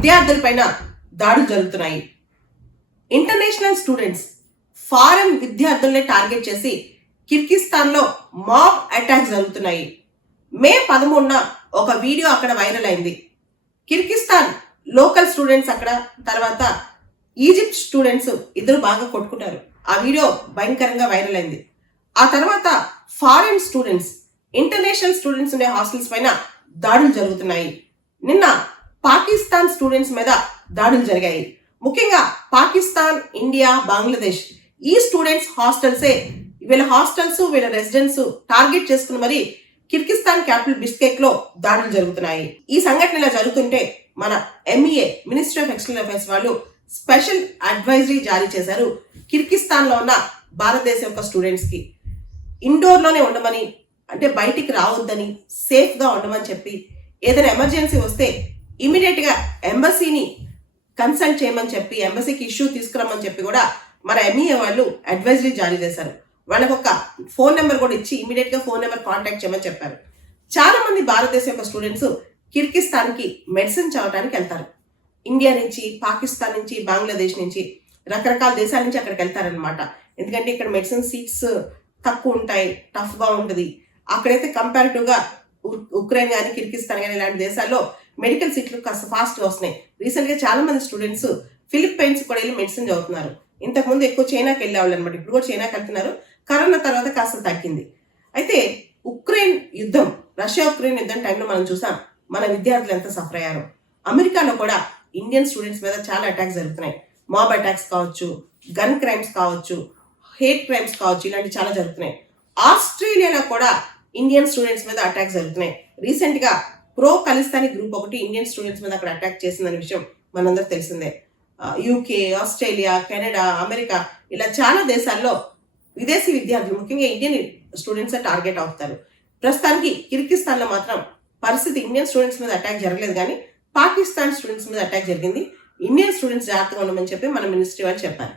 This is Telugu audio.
విద్యార్థులపైన దాడులు జరుగుతున్నాయి. ఇంటర్నేషనల్ స్టూడెంట్స్ ఫారెన్ విద్యార్థుల్ని టార్గెట్ చేసి కిర్గిస్తాన్లో మాబ్ అటాక్స్ జరుగుతున్నాయి. మే 13న ఒక వీడియో అక్కడ వైరల్ అయింది. కిర్గిస్తాన్ లోకల్ స్టూడెంట్స్ అక్కడ, తర్వాత ఈజిప్ట్ స్టూడెంట్స్ ఇద్దరు బాగా కొట్టుకుంటారు. ఆ వీడియో భయంకరంగా వైరల్ అయింది. ఆ తర్వాత ఫారెన్ స్టూడెంట్స్, ఇంటర్నేషనల్ స్టూడెంట్స్ ఉండే హాస్టల్స్ పైన దాడులు జరుగుతున్నాయి. నిన్న పాకిస్తాన్ స్టూడెంట్స్ మీద దాడులు జరిగాయి. ముఖ్యంగా పాకిస్తాన్, ఇండియా, బంగ్లాదేశ్ ఈ స్టూడెంట్స్ హాస్టల్సే వీళ్ళ హాస్టల్స్ వీళ్ళ రెసిడెన్స్ టార్గెట్ చేసుకుని మరి కిర్గిస్తాన్ క్యాపిటల్ బిష్కెక్ లో దాడులు జరుగుతున్నాయి. ఈ సంఘటన ఇలా జరుగుతుంటే మన MEA ministry of external affairs వాళ్ళు స్పెషల్ అడ్వైజరీ జారీ చేశారు. కిర్గిస్తాన్ లో ఉన్న భారతదేశం యొక్క స్టూడెంట్స్ కి ఇండోర్ లోనే ఉండమని, అంటే బయటికి రావద్దని, సేఫ్ గా ఉండమని చెప్పి, ఏదైనా ఎమర్జెన్సీ వస్తే ఇమీడియట్ గా ఎంబసీని కన్సల్ట్ చేయమని చెప్పి, ఎంబసీకి ఇష్యూ తీసుకురమ్మని చెప్పి కూడా మన MEA వాళ్ళు అడ్వైజరీ జారీ చేశారు. వాళ్ళకి ఒక ఫోన్ నెంబర్ కూడా ఇచ్చి ఇమీడియట్ గా ఫోన్ నెంబర్ కాంటాక్ట్ చేయమని చెప్పారు. చాలా మంది భారతదేశం యొక్క స్టూడెంట్స్ కిర్గిస్తాన్ కి మెడిసిన్ చదవడానికి వెళ్తారు. ఇండియా నుంచి, పాకిస్తాన్ నుంచి, బంగ్లాదేశ్ నుంచి, రకరకాల దేశాల నుంచి అక్కడికి వెళ్తారనమాట. ఎందుకంటే ఇక్కడ మెడిసిన్ సీట్స్ తక్కువ ఉంటాయి, టఫ్ గా ఉంటుంది. అక్కడైతే కంపారిటివ్ గా ఉక్రెయిన్ కానీ, కిర్గిస్తాన్ కానీ ఇలాంటి దేశాల్లో మెడికల్ సీట్లు కాస్త ఫాస్ట్ గా వస్తున్నాయి. రీసెంట్ గా చాలా మంది స్టూడెంట్స్ ఫిలిప్పైన్స్ కూడా వెళ్ళి మెడిసిన్ చదువుతున్నారు. ఇంతకుముందు ఎక్కువ చైనాకి వెళ్ళేవాళ్ళు అనమాట. ఇప్పుడు కూడా చైనాకి వెళ్తున్నారు. కరోనా తర్వాత కాస్త తగ్గింది. అయితే ఉక్రెయిన్ యుద్ధం, రష్యా ఉక్రెయిన్ యుద్ధం టైంలో మనం చూసాం మన విద్యార్థులు ఎంత సఫర్ అయ్యారో. అమెరికాలో కూడా ఇండియన్ స్టూడెంట్స్ మీద చాలా అటాక్స్ జరుగుతున్నాయి. మాబ్ అటాక్స్ కావచ్చు, గన్ క్రైమ్స్ కావచ్చు, హేట్ క్రైమ్స్ కావచ్చు, ఇలాంటివి చాలా జరుగుతున్నాయి. ఆస్ట్రేలియాలో కూడా ఇండియన్ స్టూడెంట్స్ మీద అటాక్స్ జరుగుతున్నాయి. రీసెంట్ గా ప్రో ఖలిస్తానీ గ్రూప్ ఒకటి ఇండియన్ స్టూడెంట్స్ మీద అక్కడ అటాక్ చేసిందనే విషయం మనందరికి తెలిసిందే. UK, ఆస్ట్రేలియా, కెనడా, అమెరికా ఇలా చాలా దేశాల్లో విదేశీ విద్యార్థులు, ముఖ్యంగా ఇండియన్ స్టూడెంట్స్ టార్గెట్ అవుతారు. ప్రస్తుతానికి కిర్గిస్తాన్ లో మాత్రం పరిస్థితి ఇండియన్ స్టూడెంట్స్ మీద అటాక్ జరగలేదు, కానీ పాకిస్తాన్ స్టూడెంట్స్ మీద అటాక్ జరిగింది. ఇండియన్ స్టూడెంట్స్ జాగ్రత్తగా ఉండమని చెప్పి మన మినిస్ట్రీ వాళ్ళు చెప్పారు.